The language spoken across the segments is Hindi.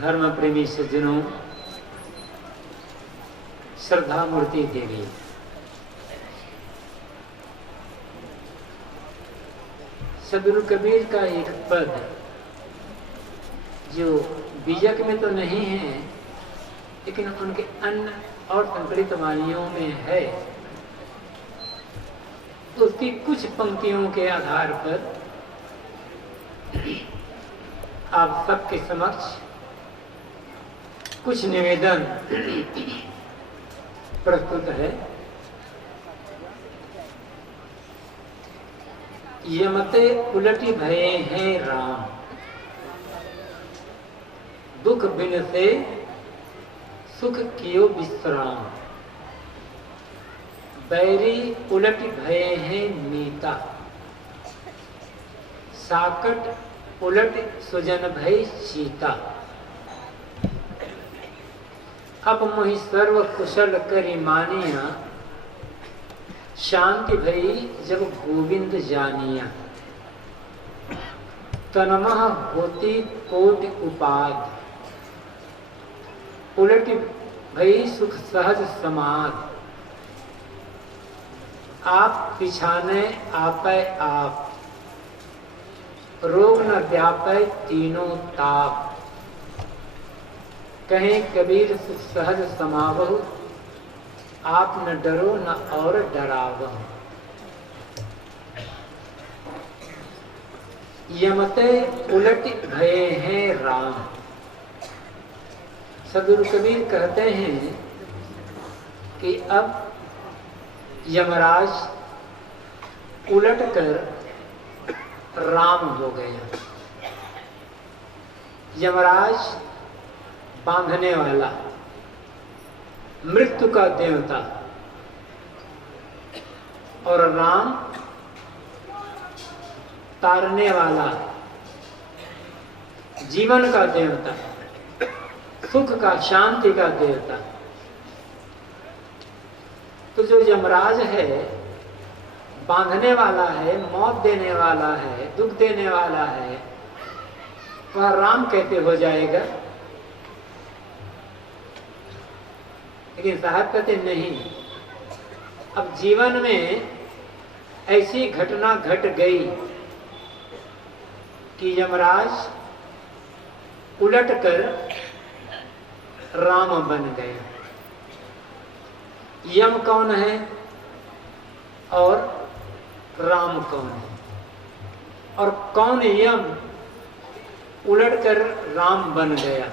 धर्म प्रेमी सज्जनों, श्रद्धा मूर्ति देवी, सदगुरु कबीर का एक पद जो बीजक में तो नहीं है, लेकिन उनके अन्य और संकलित वाणियों में है। उसकी कुछ पंक्तियों के आधार पर आप सबके समक्ष कुछ निवेदन प्रस्तुत है। यमते उलटी भये हैं राम, दुख बिन से सुख कियो विश्राम। बैरी उलट भये हैं नीता, साकट उलट सुजन भय सीता। अब मोहि सर्व कुशल करी मानिया, शांति भई जब गोविंद जानिया। तनमह होती कोटि उपाद, उलट भई सुख सहज समाद। आप पिछाने आपै आप, रोग न व्यापै तीनों ताप। कहें कबीर सुख सहज समावहु, आप न डरो न और डरावहु। यमते उलट भये हैं राम। सदगुरु कबीर कहते हैं कि अब यमराज उलट कर राम हो गया। यमराज बांधने वाला, मृत्यु का देवता, और राम तारने वाला, जीवन का देवता, सुख का, शांति का देवता। तो जो यमराज है, बांधने वाला है, मौत देने वाला है, दुख देने वाला है, वह राम कैसे हो जाएगा? लेकिन साहब कहते नहीं, अब जीवन में ऐसी घटना घट गई कि यमराज उलट कर राम बन गया। यम कौन है और राम कौन है? और कौन यम उलट कर राम बन गया?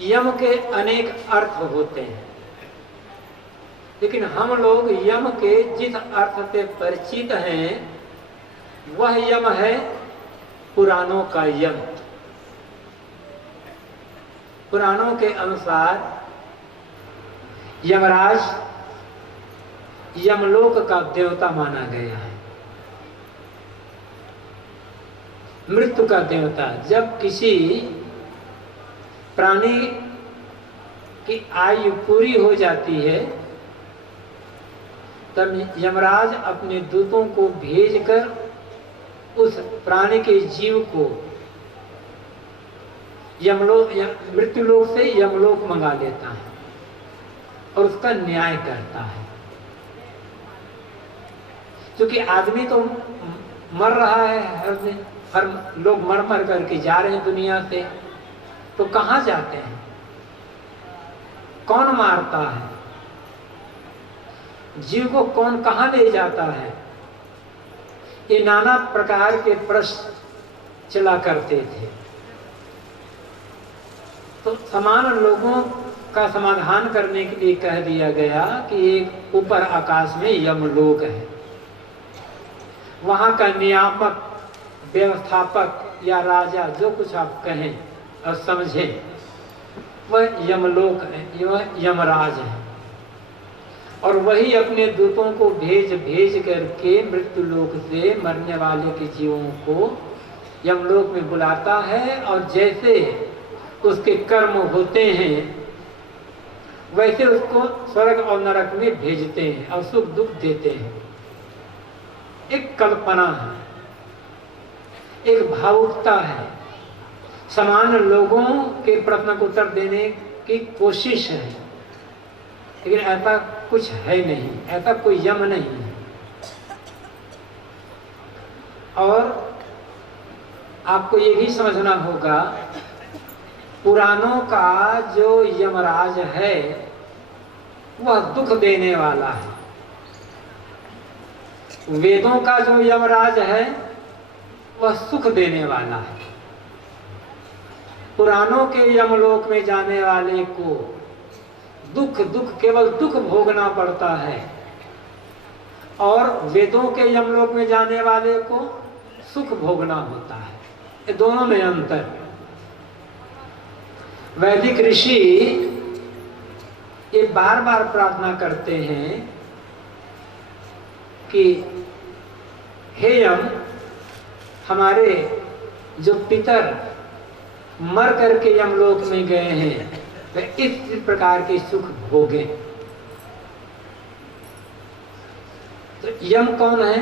यम के अनेक अर्थ होते हैं, लेकिन हम लोग यम के जिस अर्थ से परिचित हैं वह यम है पुराणों का यम। पुराणों के अनुसार यमराज यमलोक का देवता माना गया है, मृत्यु का देवता। जब किसी प्राणी की आयु पूरी हो जाती है तब यमराज अपने दूतों को भेजकर उस प्राणी के जीव को यमलोक, मृत्युलोक से यमलोक मंगा लेता है और उसका न्याय करता है। क्योंकि आदमी तो मर रहा है हर दिन, हर लोग मर मर करके जा रहे हैं दुनिया से, तो कहाँ जाते हैं? कौन मारता है? जीव को कौन कहाँ ले जाता है? ये नाना प्रकार के प्रश्न चला करते थे। तो समान लोगों का समाधान करने के लिए कह दिया गया कि एक ऊपर आकाश में यमलोक है, वहां का नियामक, व्यवस्थापक या राजा, जो कुछ आप कहें और समझें, वह यमलोक है, वह यमराज है। और वही अपने दूतों को भेज भेज करके मृत्युलोक से मरने वाले के जीवों को यमलोक में बुलाता है, और जैसे उसके कर्म होते हैं वैसे उसको स्वर्ग और नरक में भेजते हैं और सुख दुख देते हैं। एक कल्पना है। एक भावुकता है, सामान्य लोगों के प्रश्न को उत्तर देने की कोशिश है, लेकिन ऐसा कुछ है नहीं, ऐसा कोई यम नहीं है। और आपको ये भी समझना होगा, पुराणों का जो यमराज है वह दुख देने वाला है, वेदों का जो यमराज है वह सुख देने वाला है। पुराणों के यमलोक में जाने वाले को दुख केवल दुख भोगना पड़ता है, और वेदों के यमलोक में जाने वाले को सुख भोगना होता है। ये दोनों में अंतर। वैदिक ऋषि ये बार बार प्रार्थना करते हैं कि हे यम, हमारे जो पितर मर करके यमलोक में गए हैं वे इस प्रकार के सुख भोगे। तो यम कौन है?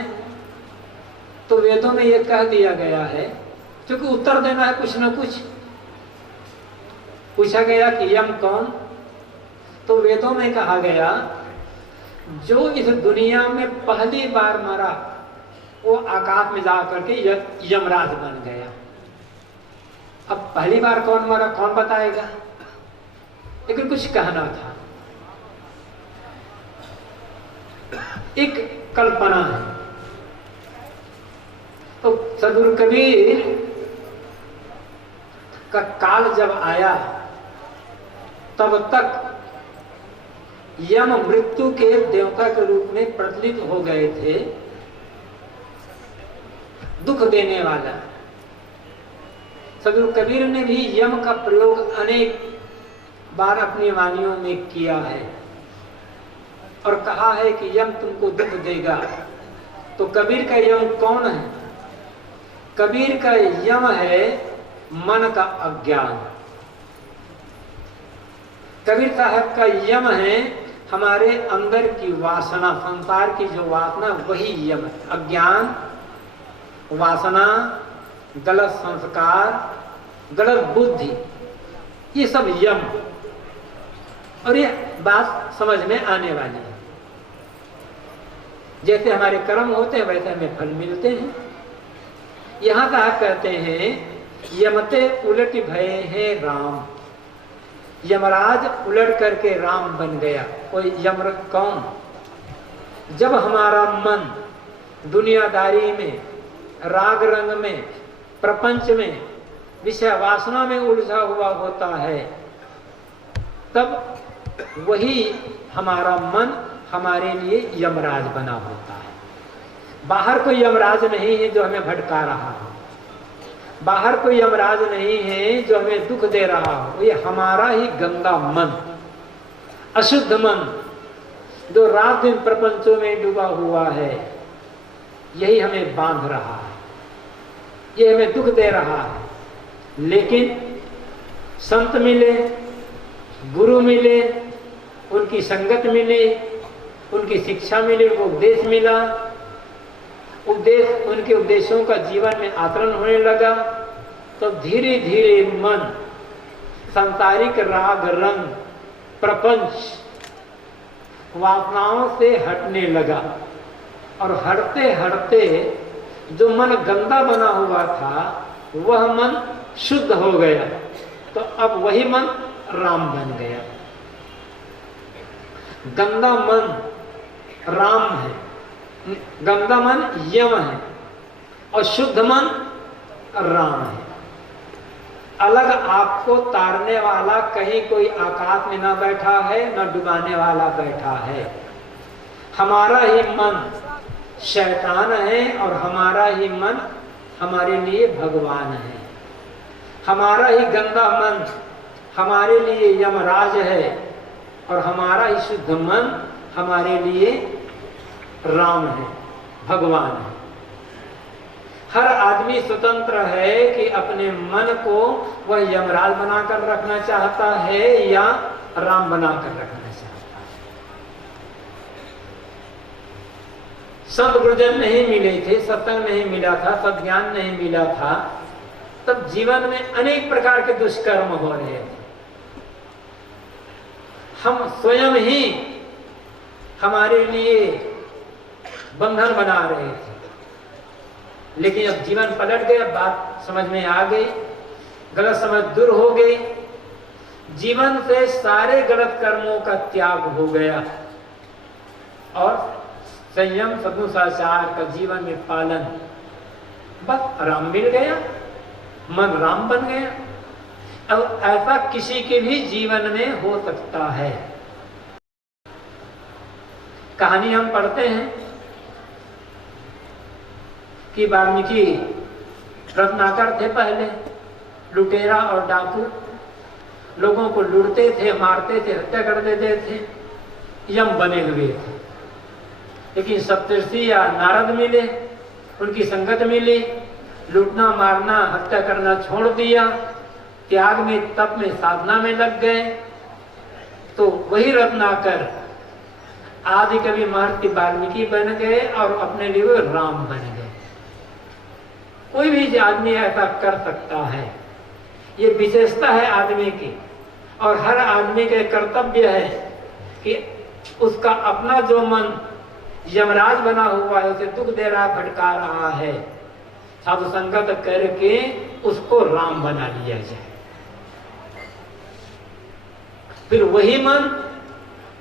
तो वेदों में यह कह दिया गया है, क्योंकि उत्तर देना है कुछ न कुछ। पूछा गया कि यम कौन, तो वेदों में कहा गया जो इस दुनिया में पहली बार मरा वो आकाश में जा करके यमराज बन गया। अब पहली बार कौन मरा कौन बताएगा, लेकिन कुछ कहना था। एक कल्पना है। तो सदगुरु कबीर का काल जब आया तब तक यम मृत्यु के देवता के रूप में प्रचलित हो गए थे, दुख देने वाला। सदगुरु कबीर ने भी यम का प्रयोग अनेक बार अपनी वाणियों में किया है और कहा है कि यम तुमको दुख देगा। तो कबीर का यम कौन है? कबीर का यम है मन का अज्ञान। कबीर साहब का यम है हमारे अंदर की वासना, संसार की जो वासना, वही यम है। अज्ञान, वासना, गलत संस्कार, गलत बुद्धि, ये सब यम। और ये बात समझ में आने वाली है। जैसे हमारे कर्म होते हैं वैसे हमें फल मिलते हैं। यहां साहब कहते हैं यमते उलट भय है राम। यमराज उलट करके राम बन गया। कोई यम कौन? जब हमारा मन दुनियादारी में, राग रंग में, प्रपंच में, विषय वासना में उलझा हुआ होता है, तब वही हमारा मन हमारे लिए यमराज बना होता है। बाहर कोई यमराज नहीं है जो हमें भटका रहा हो, बाहर कोई यमराज नहीं है जो हमें दुख दे रहा हो। ये हमारा ही गंदा मन, अशुद्ध मन, जो रात दिन प्रपंचों में डूबा हुआ है, यही हमें बांध रहा है, ये हमें दुख दे रहा है। लेकिन संत मिले, गुरु मिले, उनकी संगत मिली, उनकी शिक्षा मिली, उनको उपदेश मिला, उपदेश, उनके उपदेशों का जीवन में आचरण होने लगा, तो धीरे धीरे मन सांसारिक राग रंग, प्रपंच, वासनाओं से हटने लगा। और हटते हटते जो मन गंदा बना हुआ था वह मन शुद्ध हो गया। तो अब वही मन राम बन गया। गंदा मन राम है, गंदा मन यम है, और शुद्ध मन राम है। अलग आपको तारने वाला कहीं कोई आकाश में ना बैठा है, ना डुबाने वाला बैठा है। हमारा ही मन शैतान है और हमारा ही मन हमारे लिए भगवान है। हमारा ही गंदा मन हमारे लिए यमराज है और हमारा ही शुद्ध मन हमारे लिए राम है, भगवान है। हर आदमी स्वतंत्र है कि अपने मन को वह यमराज बनाकर रखना चाहता है या राम बनाकर रखना चाहता है। संत गुरुजन नहीं मिले थे, सत्संग नहीं मिला था, सद्ज्ञान नहीं मिला था, तब जीवन में अनेक प्रकार के दुष्कर्म हो रहे थे। हम स्वयं ही हमारे लिए बंधन बना रहे थे। लेकिन अब जीवन पलट गया, बात समझ में आ गई, गलत समझ दूर हो गई, जीवन से सारे गलत कर्मों का त्याग हो गया और संयम सदनुसाचार का जीवन में पालन, बस राम मिल गया, मन राम बन गया। अब ऐसा किसी के भी जीवन में हो सकता है। कहानी हम पढ़ते हैं कि वाल्मीकि रत्नाकर थे, पहले लुटेरा और डाकू, लोगों को लूटते थे, मारते थे, हत्या कर देते थे, यम बने हुए थे। लेकिन सप्तर्षि या नारद मिले, उनकी संगत मिली, लूटना मारना हत्या करना छोड़ दिया, त्याग में तप में साधना में लग गए, तो वही रत्नाकर आदि कवि महर्षि वाल्मीकि बन गए और अपने लिए वो राम बन गए। कोई भी आदमी ऐसा कर सकता है, ये विशेषता है आदमी की। और हर आदमी का कर्तव्य है कि उसका अपना जो मन यमराज बना हुआ है, उसे दुख दे रहा, भटका रहा है, साधु संगत करके उसको राम बना लिया जाए। फिर वही मन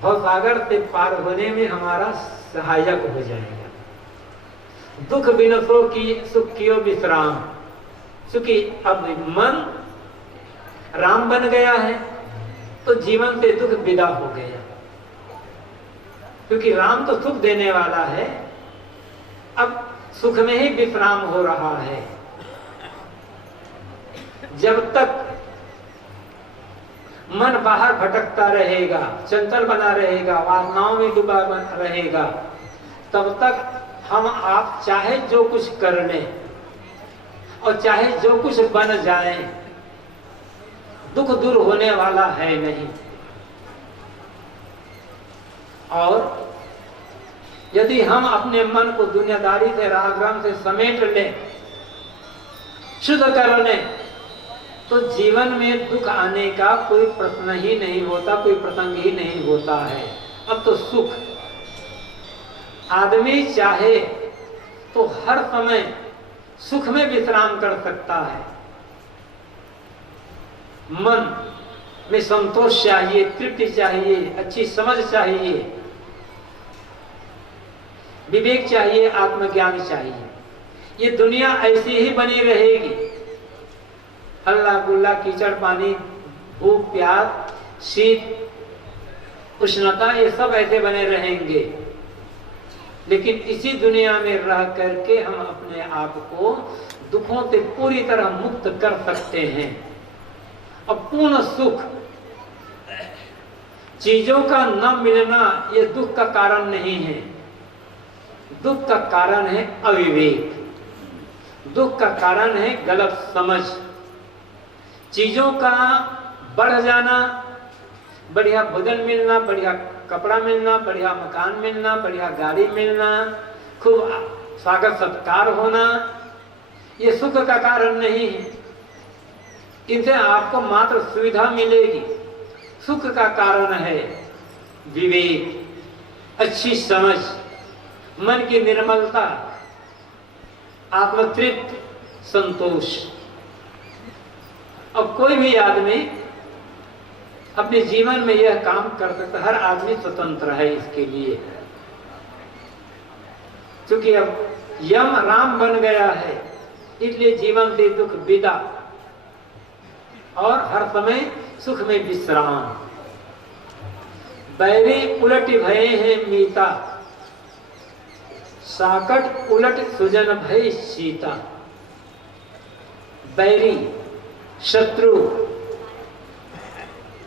भवसागर से पार होने में हमारा सहायक हो जाएगा। दुख बिनसो की सुख कियो विश्राम, सुखी अब मन राम बन गया है तो जीवन से दुख विदा हो गया, क्योंकि राम तो सुख देने वाला है। अब सुख में ही विश्राम हो रहा है। जब तक मन बाहर भटकता रहेगा, चंचल बना रहेगा, वासनाओं में डूबा रहेगा, तब तक हम आप चाहे जो कुछ कर लें और चाहे जो कुछ बन जाएं, दुख दूर होने वाला है नहीं। और यदि हम अपने मन को दुनियादारी से, रागराम से समेट लें, शुद्ध कर लें, तो जीवन में दुख आने का कोई प्रश्न ही नहीं होता, कोई प्रसंग ही नहीं होता है। अब तो सुख, आदमी चाहे तो हर समय सुख में विश्राम कर सकता है। मन में संतोष चाहिए, तृप्ति चाहिए, अच्छी समझ चाहिए, विवेक चाहिए, आत्मज्ञान चाहिए। ये दुनिया ऐसी ही बनी रहेगी, हल्ला गुल्ला, कीचड़ पानी, भूख प्यास, शीत उष्णता, ये सब ऐसे बने रहेंगे। लेकिन इसी दुनिया में रह करके हम अपने आप को दुखों से पूरी तरह मुक्त कर सकते हैं। अब पूर्ण सुख, चीजों का न मिलना ये दुख का कारण नहीं है। दुख का कारण है अविवेक, दुख का कारण है गलत समझ। चीजों का बढ़ जाना, बढ़िया भोजन मिलना, बढ़िया कपड़ा मिलना, बढ़िया मकान मिलना, बढ़िया गाड़ी मिलना, खूब स्वागत सत्कार होना, ये सुख का कारण नहीं है। इनसे आपको मात्र सुविधा मिलेगी। सुख का कारण है विवेक, अच्छी समझ, मन की निर्मलता, आत्मतृप्त, संतोष। अब कोई भी आदमी अपने जीवन में यह काम कर सकता, हर आदमी स्वतंत्र है इसके लिए। क्योंकि अब यम राम बन गया है, इसलिए जीवन से दुख विदा और हर समय सुख में विश्राम। बैरी उलट भये हैं मीता, साकट उलट सुजन भय सीता। बैरी, शत्रु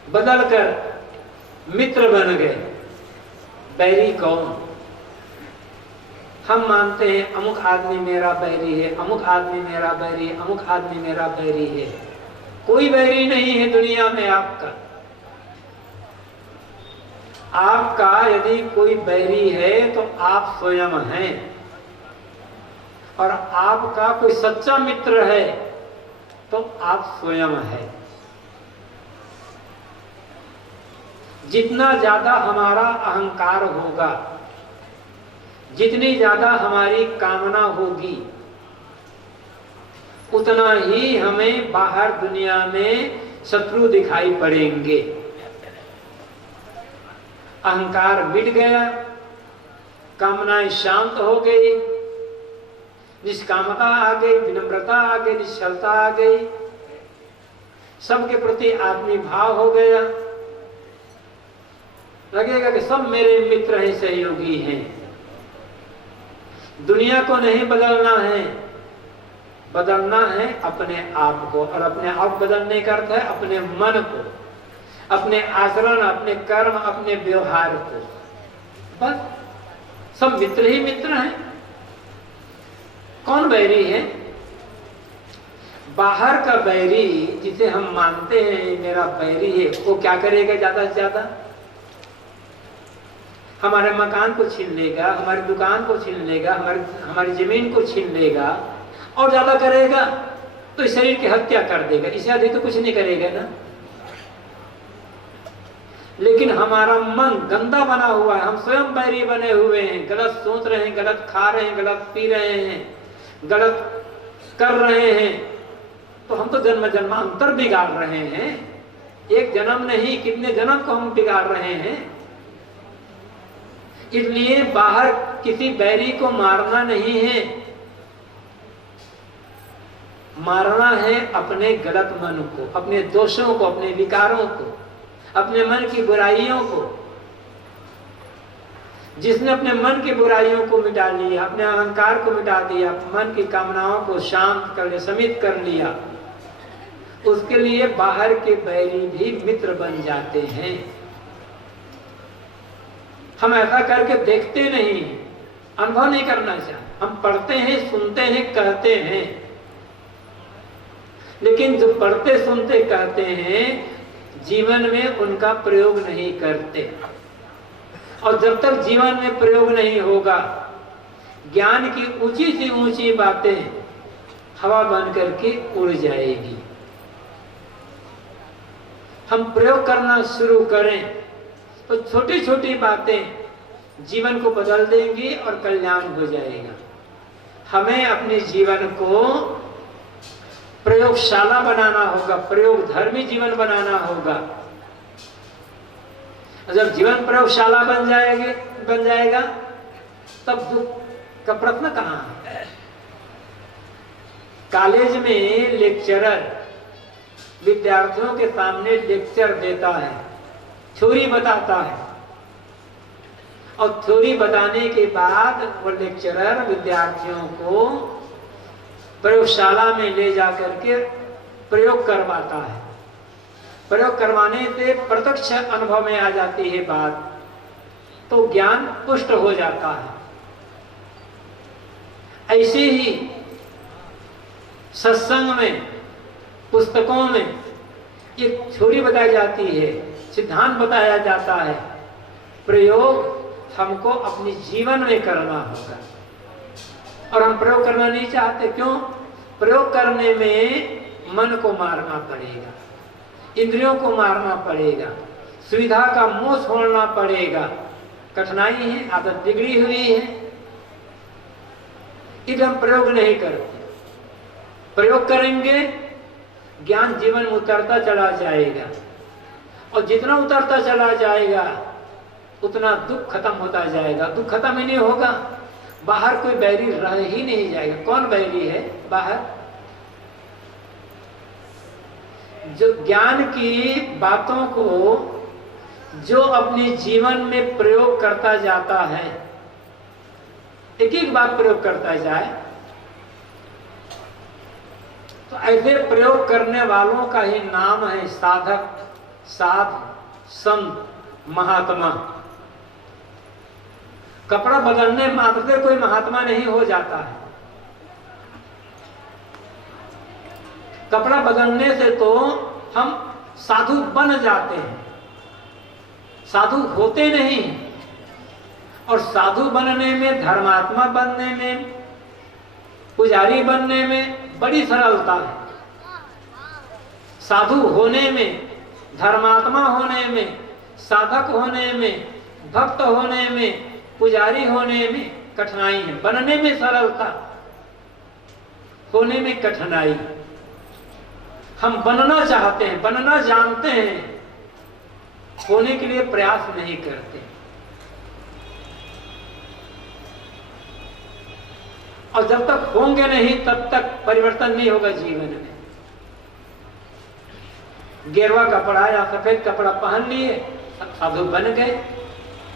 बदलकर मित्र बन गए। बैरी कौन? हम मानते हैं अमुक आदमी मेरा बैरी है, अमुक आदमी मेरा बैरी है, अमुक आदमी मेरा बैरी है। कोई बैरी नहीं है दुनिया में आपका। आपका यदि कोई बैरी है तो आप स्वयं हैं। और आपका कोई सच्चा मित्र है तो आप स्वयं है। जितना ज्यादा हमारा अहंकार होगा, जितनी ज्यादा हमारी कामना होगी, उतना ही हमें बाहर दुनिया में शत्रु दिखाई पड़ेंगे। अहंकार मिट गया, कामनाएं शांत हो गई, निष्कामता आ गई, विनम्रता आ गई, निश्चलता आ गई, सबके प्रति आत्मी भाव हो गया। लगेगा कि सब मेरे मित्र हैं, सहयोगी हैं। दुनिया को नहीं बदलना है, बदलना है अपने आप को। और अपने आप बदलने का अर्थ है अपने मन को, अपने आचरण, अपने कर्म, अपने व्यवहार को। बस सब मित्र ही मित्र हैं। कौन बैरी है? बाहर का बैरी जिसे हम मानते हैं मेरा बैरी है, वो क्या करेगा? ज्यादा से ज्यादा हमारे मकान को छीन लेगा, हमारी दुकान को छीन लेगा, हमारी जमीन को छीन लेगा, और ज्यादा करेगा तो इस शरीर की हत्या कर देगा। इससे अधिक तो कुछ नहीं करेगा ना। लेकिन हमारा मन गंदा बना हुआ है, हम स्वयं बैरी बने हुए हैं, गलत सोच रहे हैं, गलत खा रहे हैं, गलत पी रहे हैं, गलत कर रहे हैं, तो हम तो जन्म जन्मांतर बिगाड़ रहे हैं। एक जन्म नहीं, कितने जन्म को हम बिगाड़ रहे हैं। इसलिए बाहर किसी बैरी को मारना नहीं है, मारना है अपने गलत मन को, अपने दोषों को, अपने विकारों को, अपने मन की बुराइयों को। जिसने अपने मन की बुराइयों को मिटा लिया, अपने अहंकार को मिटा दिया, मन की कामनाओं को शांत कर लिया, शमित कर लिया, उसके लिए बाहर के बैरी भी मित्र बन जाते हैं। हम ऐसा करके देखते नहीं, अनुभव नहीं करना चाहते। हम पढ़ते हैं, सुनते हैं, कहते हैं, लेकिन जो पढ़ते सुनते कहते हैं जीवन में उनका प्रयोग नहीं करते। और जब तक जीवन में प्रयोग नहीं होगा, ज्ञान की ऊंची से ऊंची बातें हवा बन करके उड़ जाएगी। हम प्रयोग करना शुरू करें तो छोटी छोटी बातें जीवन को बदल देंगी और कल्याण हो जाएगा। हमें अपने जीवन को प्रयोगशाला बनाना होगा, प्रयोग धर्मी जीवन बनाना होगा। जब जीवन प्रयोगशाला बन जाएगा तब दुख का प्रश्न कहां है? कॉलेज में लेक्चरर विद्यार्थियों के सामने लेक्चर देता है, थ्योरी बताता है, और थ्योरी बताने के बाद वो लेक्चरर विद्यार्थियों को प्रयोगशाला में ले जाकर के प्रयोग करवाता है। प्रयोग करवाने से प्रत्यक्ष अनुभव में आ जाती है बात, तो ज्ञान पुष्ट हो जाता है। ऐसे ही सत्संग में, पुस्तकों में एक थ्योरी बताई जाती है, सिद्धांत बताया जाता है, प्रयोग हमको अपने जीवन में करना होगा। और हम प्रयोग करना नहीं चाहते। क्यों? प्रयोग करने में मन को मारना पड़ेगा, इंद्रियों को मारना पड़ेगा, सुविधा का मोह छोड़ना पड़ेगा। कठिनाई है, आदत बिगड़ी हुई है, इसलिए हम प्रयोग नहीं करते। प्रयोग करेंगे, ज्ञान जीवन में उतरता चला जाएगा, और जितना उतरता चला जाएगा उतना दुख खत्म होता जाएगा। दुख खत्म ही नहीं होगा, बाहर कोई बैरी रह ही नहीं जाएगा। कौन बैरी है बाहर? जो ज्ञान की बातों को जो अपने जीवन में प्रयोग करता जाता है, एक एक बात प्रयोग करता जाए, तो ऐसे प्रयोग करने वालों का ही नाम है साधक, साध, संत, महात्मा। कपड़ा बदलने मात्र से कोई महात्मा नहीं हो जाता है। कपड़ा बदलने से तो हम साधु बन जाते हैं, साधु होते नहीं। और साधु बनने में, धर्मात्मा बनने में पुजारी बनने में बड़ी सरलता है, साधु होने में, धर्मात्मा होने में, साधक होने में, भक्त होने में, पुजारी होने में कठिनाई है। बनने में सरलता, होने में कठिनाई। हम बनना चाहते हैं, बनना जानते हैं, होने के लिए प्रयास नहीं करते। और जब तक होंगे नहीं तब तक परिवर्तन नहीं होगा जीवन में। गेरुआ कपड़ा या सफेद कपड़ा पहन लिए, साधु बन गए,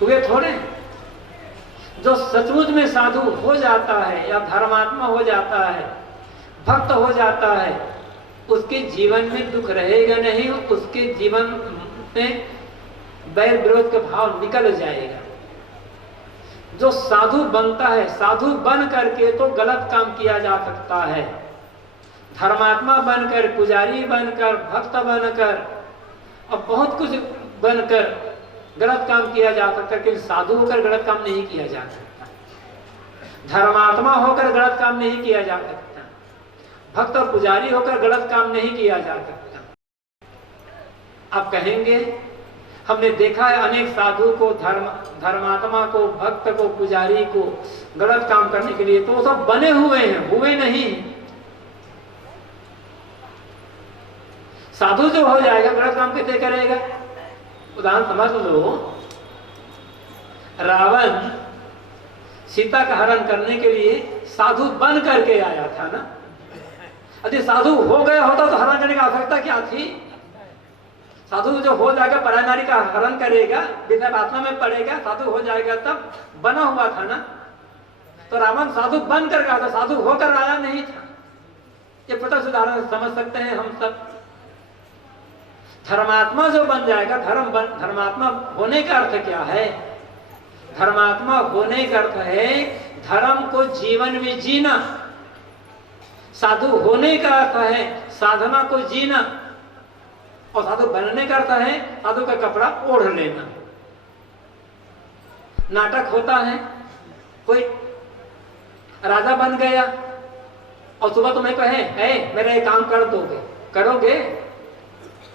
हुए थोड़े। जो सचमुच में साधु हो जाता है या धर्मात्मा हो जाता है, भक्त हो जाता है, उसके जीवन में दुख रहेगा नहीं, उसके जीवन में बैर विरोध का भाव निकल जाएगा। जो साधु बनता है, साधु बन करके तो गलत काम किया जा सकता है, धर्मात्मा बनकर, पुजारी बनकर, भक्त बनकर और बहुत कुछ बनकर गलत काम किया जा सकता है, लेकिन साधु होकर गलत काम नहीं किया जा सकता, धर्मात्मा होकर गलत काम नहीं किया जा सकता, भक्त और पुजारी होकर गलत काम नहीं किया जा सकता। आप कहेंगे हमने देखा है अनेक साधु को, धर्मात्मा को, भक्त को, पुजारी को गलत काम करने के लिए, तो वो सब बने हुए हैं, हुए नहीं। साधु जो हो जाएगा गलत काम कैसे करेगा? उदाहरण समझ लो, रावण सीता का हरण करने के लिए साधु बन करके आया था ना। यदि साधु हो गया होता तो हरण करने की आवश्यकता क्या थी? साधु जो हो जाएगा पराय नारी का हरण करेगा, विद्यापातना में पड़ेगा, साधु हो जाएगा, तब बना हुआ था ना। तो रावण साधु बन कर गया था, साधु होकर आया नहीं था। ये प्रत्यक्ष उदाहरण समझ सकते हैं हम सब। धर्मात्मा जो बन जाएगा, धर्मात्मा होने का अर्थ क्या है? धर्मात्मा होने का अर्थ है धर्म को जीवन में जीना। साधु होने का अर्थ है साधना को जीना, और साधु बनने का अर्थ है साधु का कपड़ा ओढ़ लेना। नाटक होता है, कोई राजा बन गया और सुबह तुम्हें कहे मेरा ये काम कर दोगे, करोगे?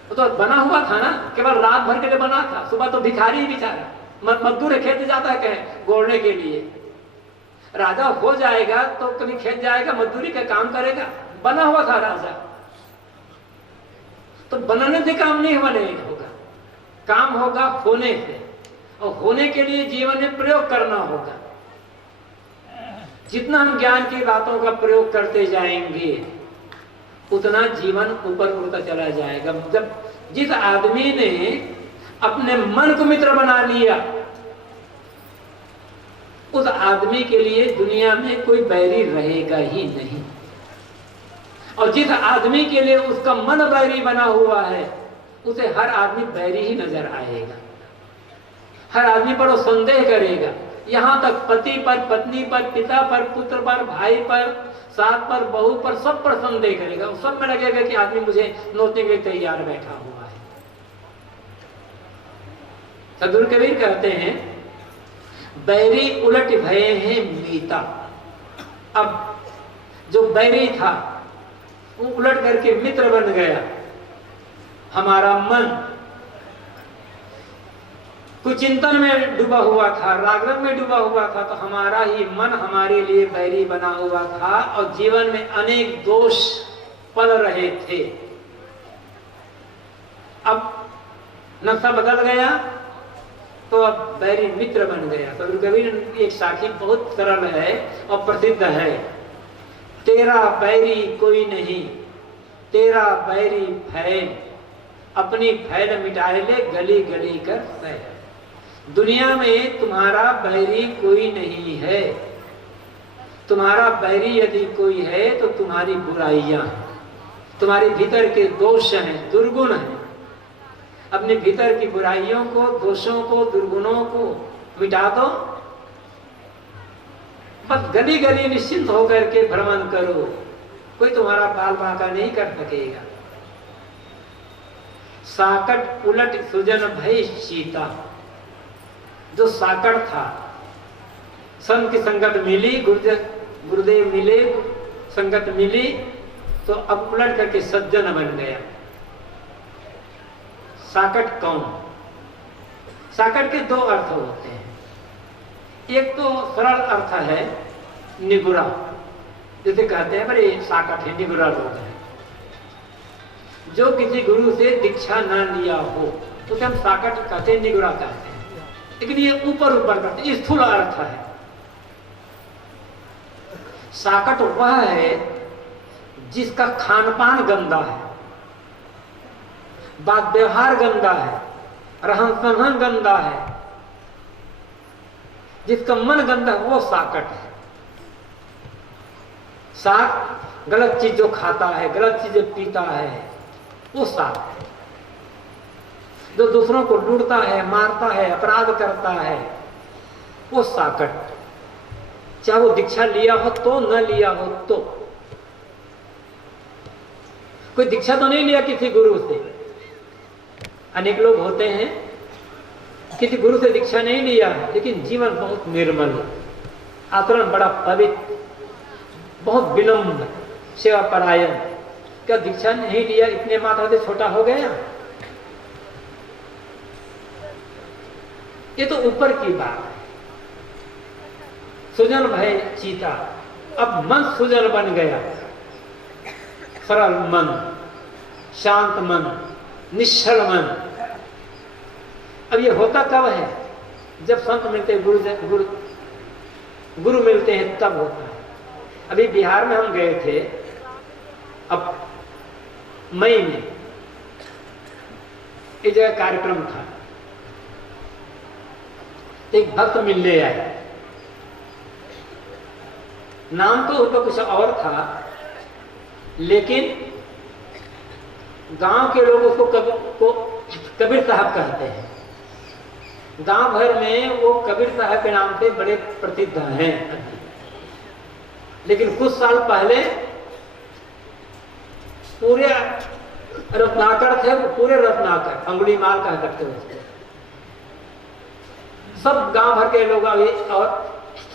वो तो बना हुआ था ना, केवल रात भर के लिए बना था। सुबह तो भिखारी बेचारा मजदूर खेत जाता है कहे गोड़ने के लिए। राजा हो जाएगा तो कभी खेत जाएगा, मजदूरी का काम करेगा, बना हुआ था राजा। तो बनने से काम नहीं होगा, काम होगा होने से, और होने के लिए जीवन में प्रयोग करना होगा। जितना हम ज्ञान की बातों का प्रयोग करते जाएंगे उतना जीवन ऊपर उड़ता चला जाएगा। जब जिस आदमी ने अपने मन को मित्र बना लिया, उस आदमी के लिए दुनिया में कोई बैरी रहेगा ही नहीं। और जिस आदमी के लिए उसका मन बैरी बना हुआ है, उसे हर आदमी बैरी ही नजर आएगा। हर आदमी पर वो संदेह करेगा, यहाँ तक पति पर, पत्नी पर, पिता पर, पुत्र पर, भाई पर, सास पर, बहू पर, सब पर संदेह करेगा। उस सब में लगेगा कि आदमी मुझे नोचने के लिए तैयार बैठा हुआ है। सदगुरु कबीर कहते हैं, बैरी उलट भये हैं मीता। अब जो बैरी था वो उलट करके मित्र बन गया। हमारा मन कुचिंतन में डूबा हुआ था, रागरंग में डूबा हुआ था, तो हमारा ही मन हमारे लिए बैरी बना हुआ था और जीवन में अनेक दोष पल रहे थे। अब नक्शा बदल गया तो अब बैरी मित्र बन गया। सदगुरु कबीर की एक साखी बहुत सरल है और प्रसिद्ध है। तेरा बैरी कोई नहीं, तेरा बैरी फैल, अपनी फैल मिटाए ले गली गली कर सह। दुनिया में तुम्हारा बैरी कोई नहीं है। तुम्हारा बैरी यदि कोई है तो तुम्हारी बुराइयां हैं, तुम्हारे भीतर के दोष हैं, दुर्गुण हैं। अपने भीतर की बुराइयों को, दोषों को, दुर्गुणों को मिटा दो। बस गली गली निश्चिंत होकर के भ्रमण करो, कोई तुम्हारा बाल बांका नहीं कर सकेगा। साकट उलट सुजन भय सीता। जो साकट था, संत की संगत मिली, गुरुदेव मिले, संगत मिली तो अब उलट करके सज्जन बन गया। साकट कौन? साकट के दो अर्थ होते हैं। एक तो सरल अर्थ है निगुरा, जैसे कहते हैं बड़े साकट है, निगुरा लोग हैं। जो किसी गुरु से दीक्षा न लिया हो तो उसे हम साकट कहते हैं, निगुरा कहते हैं। लेकिन ये ऊपर ऊपर करते हैं, स्थूल अर्थ है। साकट वह है जिसका खान पान गंदा है, बात व्यवहार गंदा है, रहन सहन गंदा है, जिसका मन गंदा है, वो साकट है। साक गलत चीज जो खाता है, गलत चीज जो पीता है, वो साकट है। जो दूसरों को लूटता है, मारता है, अपराध करता है, वो साकट। चाहे वो दीक्षा लिया हो तो, न लिया हो तो। कोई दीक्षा तो नहीं लिया किसी गुरु से। अनेक लोग होते हैं किसी गुरु से दीक्षा नहीं लिया है, लेकिन जीवन बहुत निर्मल, आचरण बड़ा पवित्र, बहुत विनम्र, सेवा परायण। क्या दीक्षा नहीं लिया इतने मात्रा से छोटा हो गया? ये तो ऊपर की बात है। सुजन भय चीता, अब मन सुजन बन गया। सरल मन, शांत मन, निश्चल मन। अब ये होता कब है? जब संत मिलते हैं, गुरु मिलते हैं, तब होता है। अभी बिहार में हम गए थे, अब मई में एक जगह कार्यक्रम था। एक भक्त मिलने आए, नाम तो उसका कुछ और था, लेकिन गांव के लोग उसको कबीर साहब कहते हैं। गांव भर में वो कबीर साहब के नाम से बड़े प्रसिद्ध हैं। लेकिन कुछ साल पहले पूरे रत्नाकर थे, वो पूरे रत्नाकर, अंगुली माल कह सकते हो उसको। सब गांव भर के लोग अभी और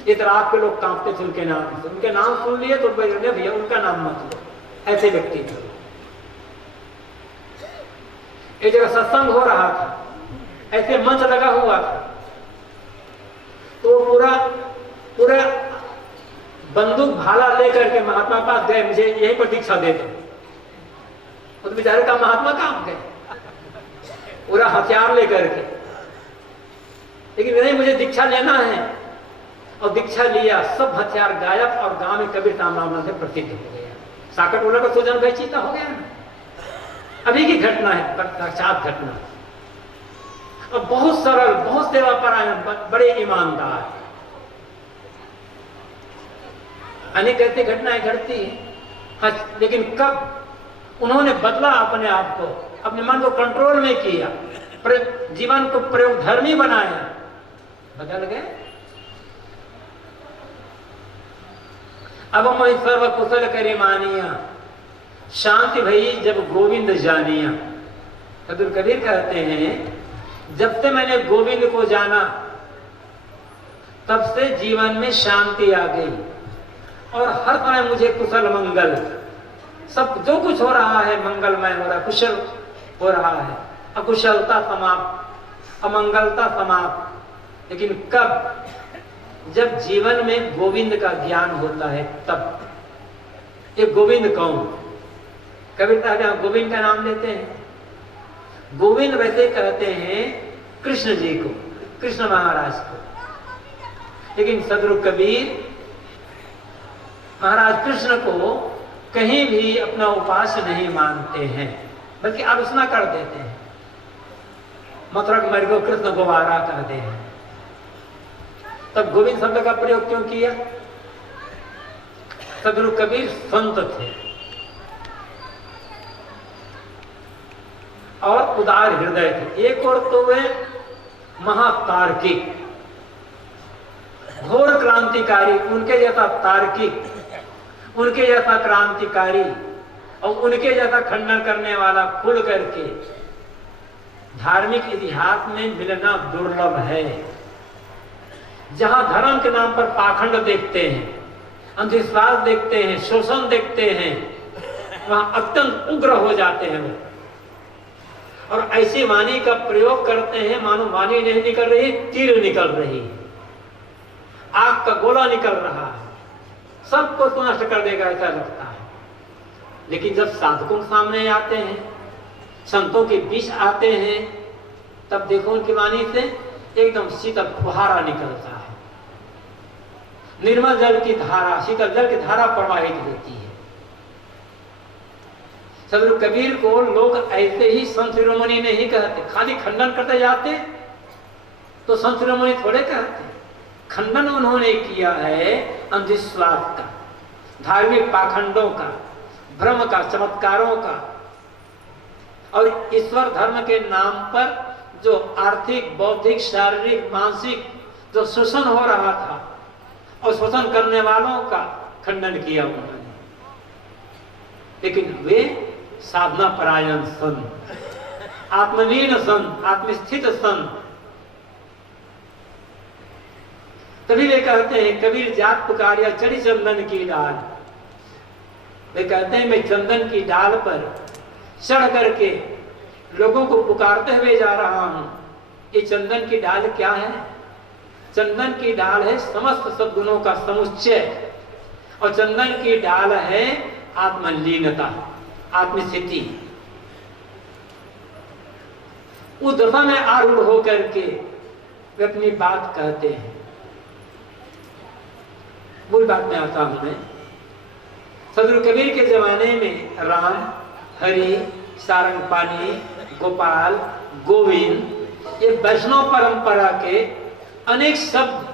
इतरात के लोग कांपते थे उनके नाम से। उनके नाम सुन लिए तो भैया उनका नाम मत लो, ऐसे व्यक्ति थे। एक जगह सत्संग हो रहा था, ऐसे मंच लगा हुआ था, तो पूरा बंदूक भाला लेकर के महात्मा पास गए, मुझे यहीं पर दीक्षा दे दो। उस बेचारे का महात्मा काम गए पूरा हथियार लेकर के, लेकिन नहीं मुझे दीक्षा लेना है। और दीक्षा लिया, सब हथियार गायब, और गांव में कबीर नाम से प्रसिद्ध हो गया। साकट उलट का सुजन भय चीता हो गया ना। अभी की घटना है, साक्षात घटना। और बहुत सरल, बहुत सेवा परायण, बड़े ईमानदार। अनेक ऐसी घटनाएं घटती हैं। हाँ, लेकिन कब उन्होंने बदला अपने आप को, अपने मन को कंट्रोल में किया, जीवन को प्रयोगधर्मी बनाया, बदल गए। अब मैं सर्व कुशल करे मानिया, शांति भई जब गोविंद जानिया। अब्दुल कबीर कहते हैं, जब से मैंने गोविंद को जाना, तब से जीवन में शांति आ गई, और हर समय मुझे कुशल मंगल, सब जो कुछ हो रहा है मंगलमय हो रहा है, कुशल हो रहा है। अकुशलता समाप्त, अमंगलता समाप्त। लेकिन कब? जब जीवन में गोविंद का ज्ञान होता है, तब। ये गोविंद कौन? कबीर साहब यहाँ गोविंद का नाम लेते हैं। गोविंद वैसे कहते हैं कृष्ण जी को, कृष्ण महाराज को। लेकिन सदगुरु कबीर महाराज कृष्ण को कहीं भी अपना उपास्य नहीं मानते हैं, बल्कि आलोचना कर देते हैं। मथुरा कुमारी को कृष्ण गोवारा कहते हैं। तब गोविंद शब्द का प्रयोग क्यों किया? सदगुरु कबीर संत थे और उदार हृदय थे। एक और तो वे महातार्किक, घोर क्रांतिकारी, उनके जैसा तार्किक, उनके जैसा क्रांतिकारी और उनके जैसा खंडन करने वाला खुल करके धार्मिक इतिहास में मिलना दुर्लभ है। जहां धर्म के नाम पर पाखंड देखते हैं, अंधविश्वास देखते हैं, शोषण देखते हैं, वहां अत्यंत उग्र हो जाते हैं वो, और ऐसी वाणी का प्रयोग करते हैं मानो वाणी नहीं निकल रही, तीर निकल रही है, आग का गोला निकल रहा है, सबको तो नष्ट कर देगा ऐसा लगता है। लेकिन जब साधकों के सामने आते हैं, संतों के बीच आते हैं, तब देखो उनकी वाणी से एकदम शीतल फुहारा निकलता है, निर्मल जल की धारा, शीतल जल की धारा प्रवाहित होती है। सदगुरु कबीर को लोग ऐसे ही संत शिरोमणि नहीं कहते, खाली खंडन करते जाते तो संत शिरोमणि थोड़े कहते। खंडन उन्होंने किया है अंधविश्वास का, धार्मिक पाखंडों का, भ्रम का, चमत्कारों का, और ईश्वर धर्म के नाम पर जो आर्थिक, बौद्धिक, शारीरिक, मानसिक जो शोषण हो रहा था और शोषण करने वालों का खंडन किया उन्होंने। लेकिन वे साधना परायण संत, आत्मलीन संत, आत्मस्थित संत, तभी वे कहते हैं कबीर जात पुकारिया चढ़ी चंदन की डाल। वे कहते हैं मैं चंदन की डाल पर चढ़ करके लोगों को पुकारते हुए जा रहा हूं। ये चंदन की डाल क्या है? चंदन की डाल है समस्त सद्गुणों का समुच्चय, और चंदन की डाल है आत्मलीनता, आत्मस्थिति। उस दशा में आरूढ़ होकर के वे अपनी बात कहते हैं। मूल बात में आता हूं मैं। सदगुरु कबीर के जमाने में राम, हरि, सारंगपाणी, गोपाल, गोविंद, ये वैष्णव परंपरा के अनेक शब्द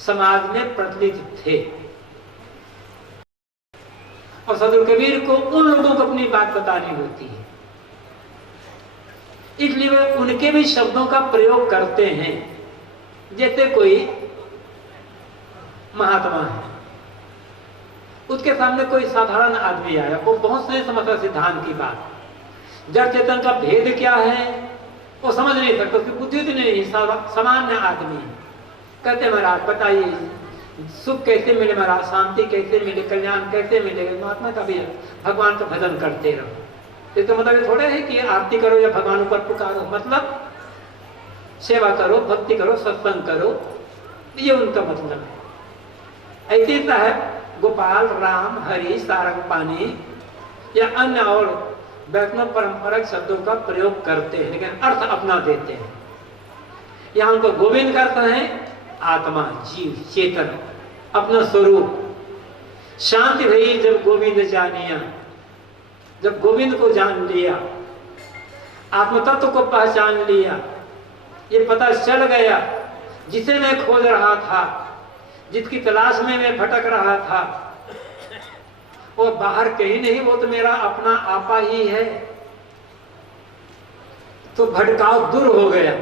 समाज में प्रचलित थे, और सदगुरु कबीर को उन लोगों को अपनी बात बतानी होती है, इसलिए वे उनके भी शब्दों का प्रयोग करते हैं। जैसे कोई महात्मा है, उसके सामने कोई साधारण आदमी आया, वो बहुत सही समझता सिद्धांत की बात, जड़ चेतन का भेद क्या है वो समझ नहीं सकता, उसकी बुद्धि तो नहीं, सामान्य आदमी है। कहते महाराज बताइए सुख कैसे मिले, महाराज शांति कैसे मिले, कल्याण कैसे मिलेगा? महात्मा का भी भगवान का भजन करते रहो। ये तो मतलब थोड़े है कि आरती करो या भगवान ऊपर पुकारो, मतलब सेवा करो, भक्ति करो, सत्संग करो, ये उनका मतलब है। ऐसे साहब गोपाल, राम, हरि, सारंगपाणी या अन्य और वैष्णव परंपरागत शब्दों का प्रयोग करते हैं, लेकिन अर्थ अपना देते हैं। यहाँ उनको गोविंद का अर्थ है आत्मा, जीव, चेतन, अपना स्वरूप। शांति भई जब गोविंद जानिया, जब गोविंद को जान लिया, आत्म तत्व को पहचान लिया, ये पता चल गया जिसे मैं खोज रहा था, जिसकी तलाश में मैं भटक रहा था, वो बाहर कहीं नहीं, वो तो मेरा अपना आपा ही है। तो भटकाव दूर हो गया,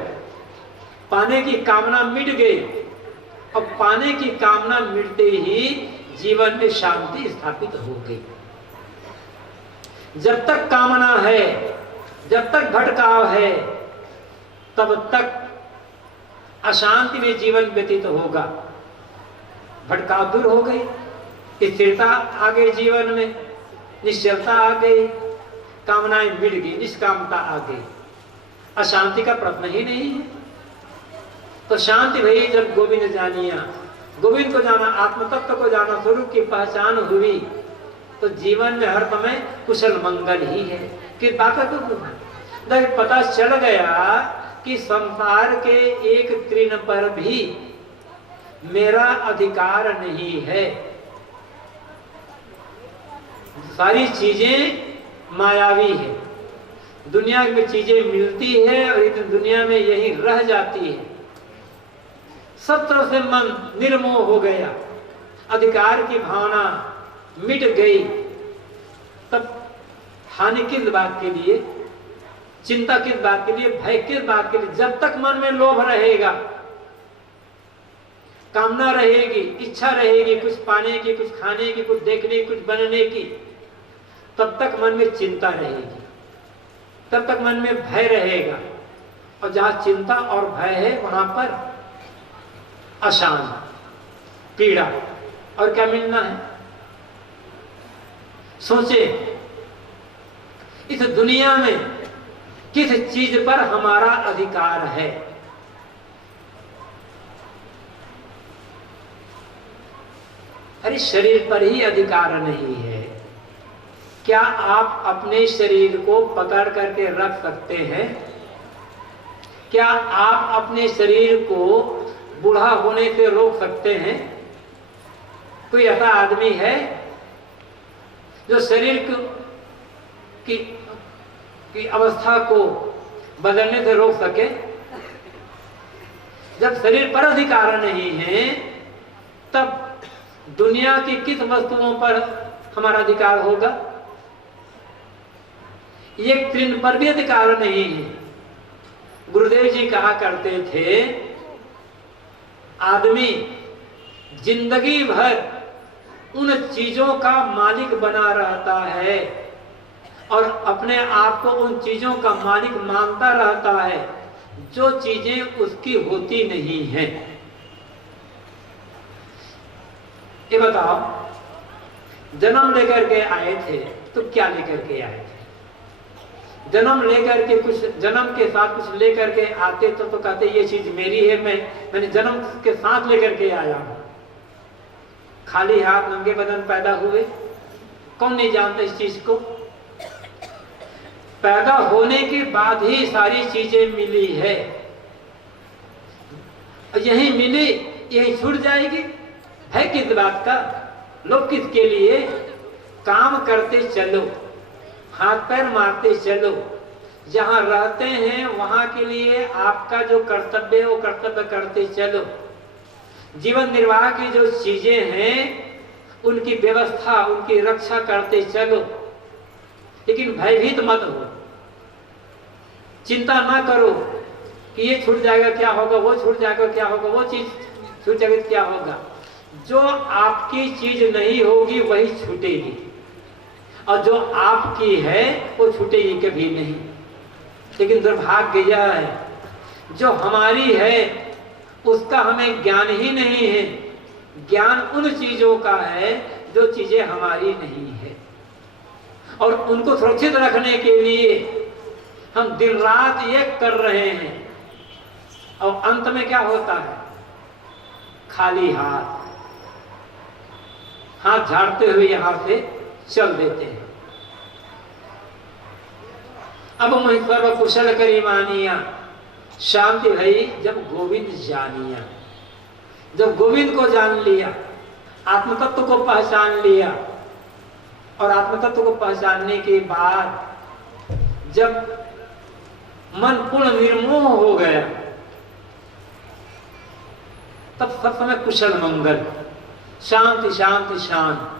पाने की कामना मिट गई, और पाने की कामना मिटते ही जीवन में शांति स्थापित हो गई। जब तक कामना है, जब तक भटकाव है, तब तक अशांति में जीवन व्यतीत होगा। भटकाव दूर हो गई, स्थिरता आ गई जीवन में, निश्चलता आ गई, कामनाएं मिट गई, निष्कामता आ गई, अशांति का प्रश्न ही नहीं है। तो शांति भई जब गोविंद जानिया, गोविंद को जाना, आत्म तत्व को जाना, स्वरूप की पहचान हुई, तो जीवन में हर समय कुशल मंगल ही है। किस बात को जब पता चल गया कि संसार के एक तृण पर भी मेरा अधिकार नहीं है, सारी चीजें मायावी है, दुनिया में चीजें मिलती है और इस दुनिया में यही रह जाती है, सब तरह से मन निर्मोह हो गया, अधिकार की भावना मिट गई, तब हानि किस बात के लिए, चिंता किस बात के लिए, भय किस बात के लिए? जब तक मन में लोभ रहेगा, कामना रहेगी, इच्छा रहेगी कुछ पाने की, कुछ खाने की, कुछ देखने की, कुछ बनने की, तब तक मन में चिंता रहेगी, तब तक मन में भय रहेगा, और जहां चिंता और भय है वहां पर अशांत, पीड़ा, और क्या मिलना है? सोचे इस दुनिया में किस चीज पर हमारा अधिकार है? अरे शरीर पर ही अधिकार नहीं है। क्या आप अपने शरीर को पकड़ करके रख सकते हैं? क्या आप अपने शरीर को बूढ़ा होने से रोक सकते हैं? कोई ऐसा आदमी है जो शरीर की अवस्था को बदलने से रोक सके? जब शरीर पर अधिकार नहीं है, तब दुनिया की किस वस्तुओं पर हमारा अधिकार होगा? एक तृण पर भी अधिकार नहीं है। गुरुदेव जी कहा करते थे, आदमी जिंदगी भर उन चीजों का मालिक बना रहता है और अपने आप को उन चीजों का मालिक मानता रहता है जो चीजें उसकी होती नहीं हैं। ये बताओ, जन्म लेकर के आए थे तो क्या लेकर के आए थे? जन्म लेकर के कुछ, जन्म के साथ कुछ लेकर के आते तो कहते ये चीज मेरी है, मैंने जन्म के साथ लेकर के आया हूं। खाली हाथ नंगे बदन पैदा हुए, कौन नहीं जानता इस चीज को? पैदा होने के बाद ही सारी चीजें मिली है। यही मिली यही छूट जाएगी? है किस बात का? लोग किसके लिए? काम करते चलो, हाथ पैर मारते चलो, जहां रहते हैं वहां के लिए आपका जो कर्तव्य है वो कर्तव्य करते चलो। जीवन निर्वाह की जो चीजें हैं उनकी व्यवस्था, उनकी रक्षा करते चलो, लेकिन भयभीत मत हो। चिंता ना करो कि ये छूट जाएगा क्या होगा, वो छूट जाएगा क्या होगा, वो चीज छूट जाएगी क्या होगा। जो आपकी चीज नहीं होगी वही छूटेगी, और जो आपकी है वो छूटेगी कभी नहीं। लेकिन दुर्भाग्य यह है जो हमारी है उसका हमें ज्ञान ही नहीं है। ज्ञान उन चीजों का है जो चीजें हमारी नहीं है, और उनको सुरक्षित रखने के लिए हम दिन रात एक कर रहे हैं, और अंत में क्या होता है? खाली हाथ, हाथ झाड़ते हुए यहां से चल देते हैं। अब मैं सर्व कुशल करी मानिया, शांति भई जब गोविंद जानिया। जब गोविंद को जान लिया, आत्म तत्व को पहचान लिया, और आत्म तत्व को पहचानने के बाद जब मन पूर्ण निर्मोह हो गया, तब सब समय कुशल मंगल, शांति शांति शांत।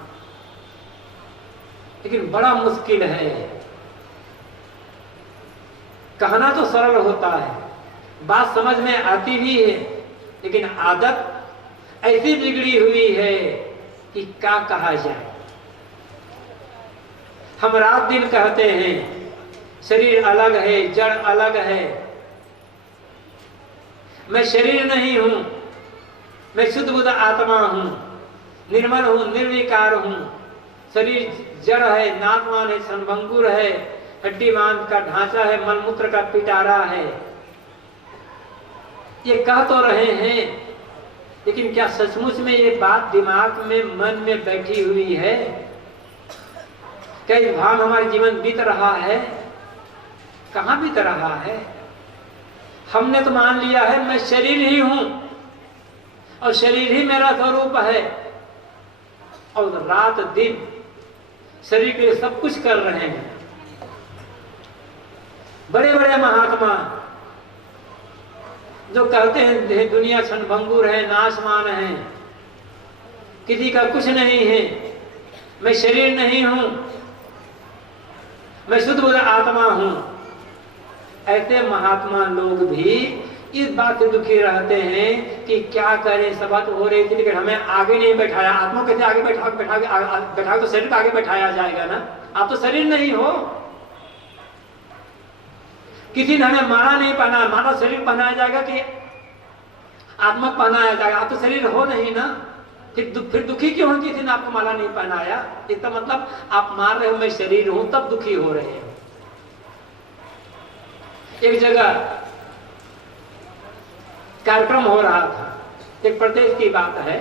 लेकिन बड़ा मुश्किल है। कहना तो सरल होता है, बात समझ में आती भी है, लेकिन आदत ऐसी बिगड़ी हुई है कि क्या कहा जाए। हम रात दिन कहते हैं शरीर अलग है, जड़ अलग है। मैं शरीर नहीं हूं, मैं शुद्ध बुद्ध आत्मा हूं, निर्मल हूं, निर्विकार हूं। शरीर जड़ है, नाकवान है, संभंगुर है, हड्डी मांस का ढांचा है, मलमूत्र का पिटारा है। ये कह तो रहे हैं, लेकिन क्या सचमुच में ये बात दिमाग में, मन में बैठी हुई है? क्या इस भाव हमारे जीवन बीत रहा है? कहां बीत रहा है? हमने तो मान लिया है मैं शरीर ही हूं और शरीर ही मेरा स्वरूप है, और रात दिन शरीर के लिए सब कुछ कर रहे हैं। बड़े बड़े महात्मा जो कहते हैं दुनिया क्षणभंगुर है, नाशमान है, किसी का कुछ नहीं है, मैं शरीर नहीं हूं, मैं शुद्ध बुद्ध आत्मा हूं, ऐसे महात्मा लोग भी इस बात से दुखी रहते हैं कि क्या करें, सभा तो हो रही थी लेकिन हमें आगे नहीं बैठाया। आत्मा कैसे आगे बैठा तो शरीर को आगे बैठाया जाएगा ना। आप तो शरीर नहीं हो। किसी ने हमें माला नहीं पहना, माला शरीर पहनाया जाएगा कि आत्मा पहनाया जाएगा? आप तो शरीर हो नहीं ना। फिर दुखी क्यों हो किसी ने आपको माला नहीं पहनाया? इसका मतलब आप मान रहे हो मैं शरीर हूं, तब दुखी हो रहे हो। एक जगह कार्यक्रम हो रहा था, एक प्रदेश की बात है,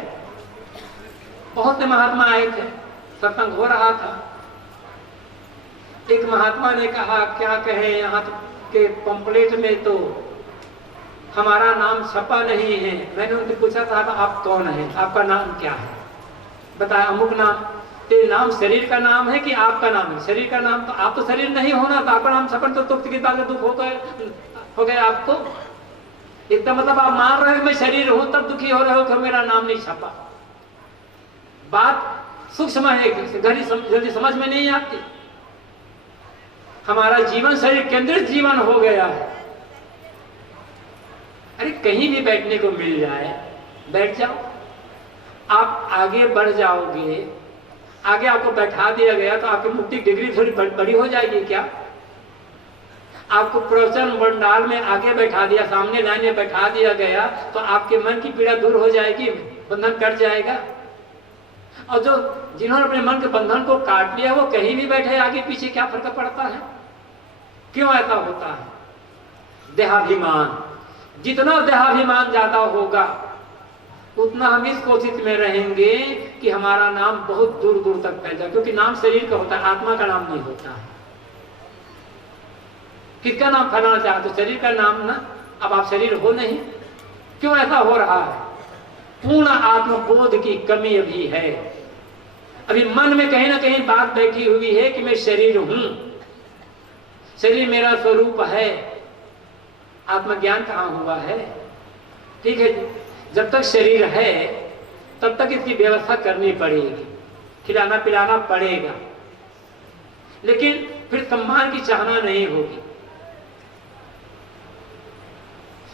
बहुत से महात्मा आए थे, सत्संग हो रहा था। एक महात्मा ने कहा क्या कहें, यहाँ के पंपलेट में तो हमारा नाम छपा नहीं है। मैंने उनसे पूछा था आप कौन है, आपका नाम क्या है? बताया अमुक नाम। तेरे नाम शरीर का नाम है कि आपका नाम है? शरीर का नाम। तो आप तो शरीर नहीं होना, तो आपका नाम छपन तो दुख की बात है, दुख हो गए आपको। इसका मतलब आप मान रहे हो मैं शरीर हूं, तब दुखी हो रहे हो कि मेरा नाम नहीं छपा। बात सूक्ष्म है, जल्दी समझ में नहीं आती। हमारा जीवन शरीर केंद्रित जीवन हो गया है। अरे कहीं भी बैठने को मिल जाए बैठ जाओ, आप आगे बढ़ जाओगे। आगे आपको बैठा दिया गया तो आपकी मुक्ति डिग्री थोड़ी बड़ी हो जाएगी क्या? आपको प्रवचन पंडाल में आगे बैठा दिया, सामने लाइन में बैठा दिया गया तो आपके मन की पीड़ा दूर हो जाएगी, बंधन कट जाएगा। और जो जिन्होंने अपने मन के बंधन को काट लिया वो कहीं भी बैठे, आगे पीछे क्या फर्क पड़ता है? क्यों ऐसा होता है? देहाभिमान। जितना देहाभिमान ज्यादा होगा उतना हम इस कोशिश में रहेंगे कि हमारा नाम बहुत दूर दूर तक फैल जाए, क्योंकि नाम शरीर का होता है, आत्मा का नाम नहीं होता है। किसका नाम फैलाना चाहते तो शरीर का नाम ना, अब आप शरीर हो नहीं। क्यों ऐसा हो रहा है? पूर्ण आत्मबोध की कमी अभी है। अभी मन में कहीं ना कहीं बात बैठी हुई है कि मैं शरीर हूं, शरीर मेरा स्वरूप है। आत्मज्ञान कहां हुआ है? ठीक है, जब तक शरीर है तब तक इसकी व्यवस्था करनी पड़ेगी, खिलाना पिलाना पड़ेगा, लेकिन फिर सम्मान की चाहना नहीं होगी।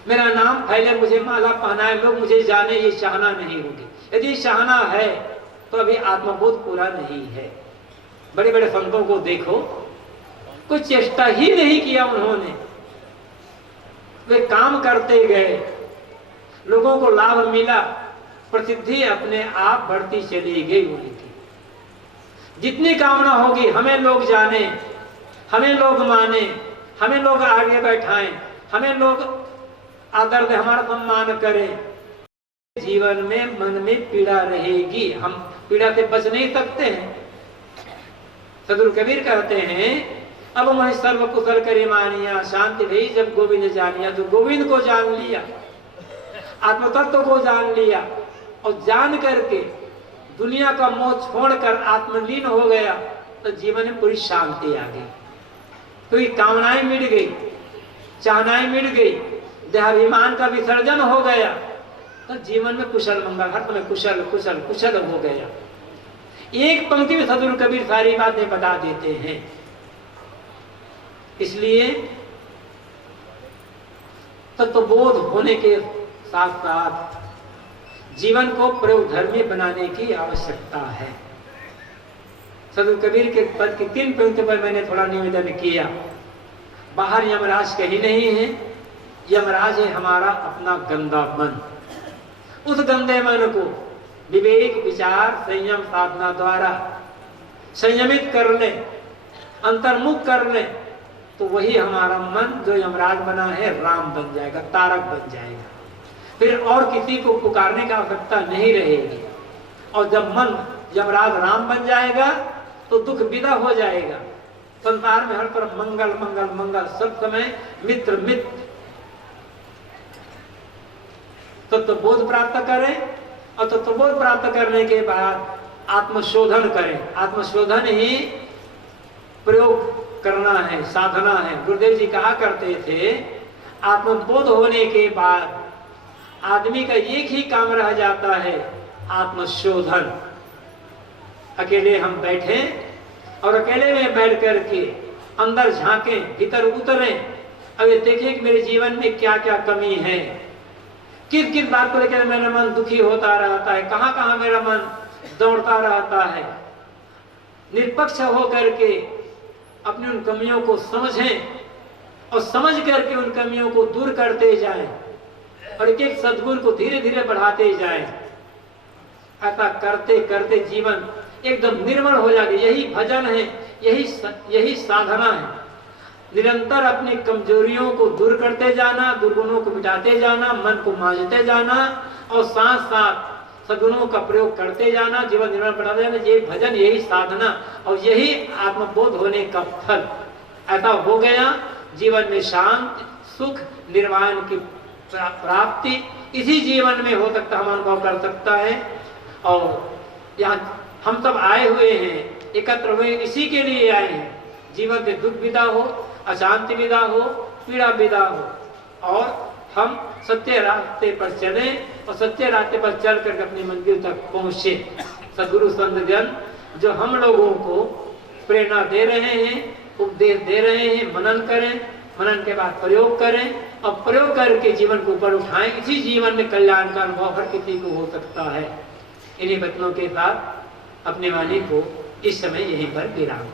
मेरा नाम फैले, मुझे माला पहनाए, लोग मुझे जाने, ये चाहना नहीं होगी। यदि चाहना है तो अभी आत्मबोध पूरा नहीं है। बड़े बड़े संतों को देखो, कोई चेष्टा ही नहीं किया उन्होंने। वे काम करते गए, लोगों को लाभ मिला, प्रसिद्धि अपने आप बढ़ती चली गई उनकी। जितनी कामना होगी हमें लोग जाने, हमें लोग माने, हमें लोग आगे बैठाएं, हमें लोग आदर दे, हमारा सम्मान करें, जीवन में मन में पीड़ा रहेगी। हम पीड़ा से बच नहीं सकते हैं। सदगुरु कबीर कहते हैं अब मैं सर्व कुशल करे मानिया, शांति भई जब गोविंद जानिया। तो गोविंद को जान लिया, आत्मतत्व को जान लिया, और जान करके दुनिया का मोह छोड़कर आत्मलीन हो गया तो जीवन में पूरी शांति आ गई। क्योंकि कामनाएं मिट गई, चाहनाएं मिट गई, देहाभिमान का विसर्जन हो गया तो जीवन में कुशल मंगल, हर समय कुशल कुशल कुशल हो गया। एक पंक्ति में सदगुरु कबीर सारी बातें बता देते हैं। इसलिए तत्वबोध होने के साथ साथ जीवन को प्रयोगधर्मी बनाने की आवश्यकता है। सदगुरु कबीर के पद की 3 पंक्तियों पर मैंने थोड़ा निवेदन किया। बाहर यमराज कहीं नहीं है, यमराज है हमारा अपना गंदा मन। उस गंदे मन को विवेक विचार संयम साधना द्वारा संयमित कर ले, अंतर्मुख कर ले, तो वही हमारा मन जो यमराज बना है राम बन जाएगा, तारक बन जाएगा। फिर और किसी को पुकारने की आवश्यकता नहीं रहेगी। और जब मन यमराज राम बन जाएगा तो दुख विदा हो जाएगा। संसार में हर तरफ मंगल मंगल मंगल, सब समय मित्र मित्र। तत्वबोध प्राप्त करें, और तत्वबोध प्राप्त करने के बाद आत्मशोधन करें। आत्मशोधन ही प्रयोग करना है, साधना है। गुरुदेव जी कहा करते थे आत्मबोध होने के बाद आदमी का एक ही काम रह जाता है, आत्मशोधन। अकेले हम बैठे और अकेले में बैठ करके अंदर झांकें, भीतर उतरें, अब ये देखिए कि मेरे जीवन में क्या क्या कमी है, किस किस बात को लेकर मेरा मन दुखी होता रहता है, कहाँ कहाँ मेरा मन दौड़ता रहता है। निष्पक्ष हो करके अपनी उन कमियों को समझें और समझ करके उन कमियों को दूर करते जाएं और एक एक सद्गुण को धीरे धीरे बढ़ाते जाएं। ऐसा करते करते जीवन एकदम निर्मल हो जाएगा। यही भजन है, यही साधना है। निरंतर अपनी कमजोरियों को दूर करते जाना, दुर्गुणों को मिटाते जाना, मन को मांझते जाना और साथ साथ सद्गुणों का प्रयोग करते जाना, जीवन निर्मल बनाते जाना। ये भजन, यही साधना और यही आत्मबोध होने का फल। ऐसा हो गया जीवन में शांति, सुख, निर्वाण की प्राप्ति इसी जीवन में हो सकता, हम अनुभव कर सकता है। और यहाँ हम सब आए हुए हैं, एकत्र हुए इसी के लिए आए हैं, जीवन में दुख विदा हो, अशांति विदा हो, पीड़ा विदा हो और हम सत्य रास्ते पर चले और सत्य रास्ते पर चल कर अपनी मंजिल तक पहुंचे। सद्गुरु संत जन जो हम लोगों को प्रेरणा दे रहे हैं, उपदेश दे रहे हैं, मनन करें, मनन के बाद प्रयोग करें और प्रयोग करके जीवन को ऊपर उठाएं। इसी जीवन में कल्याण का अनुभव हर किसी को हो सकता है। इन्हीं वचनों के साथ अपने वाणी को इस समय यहीं पर विराम।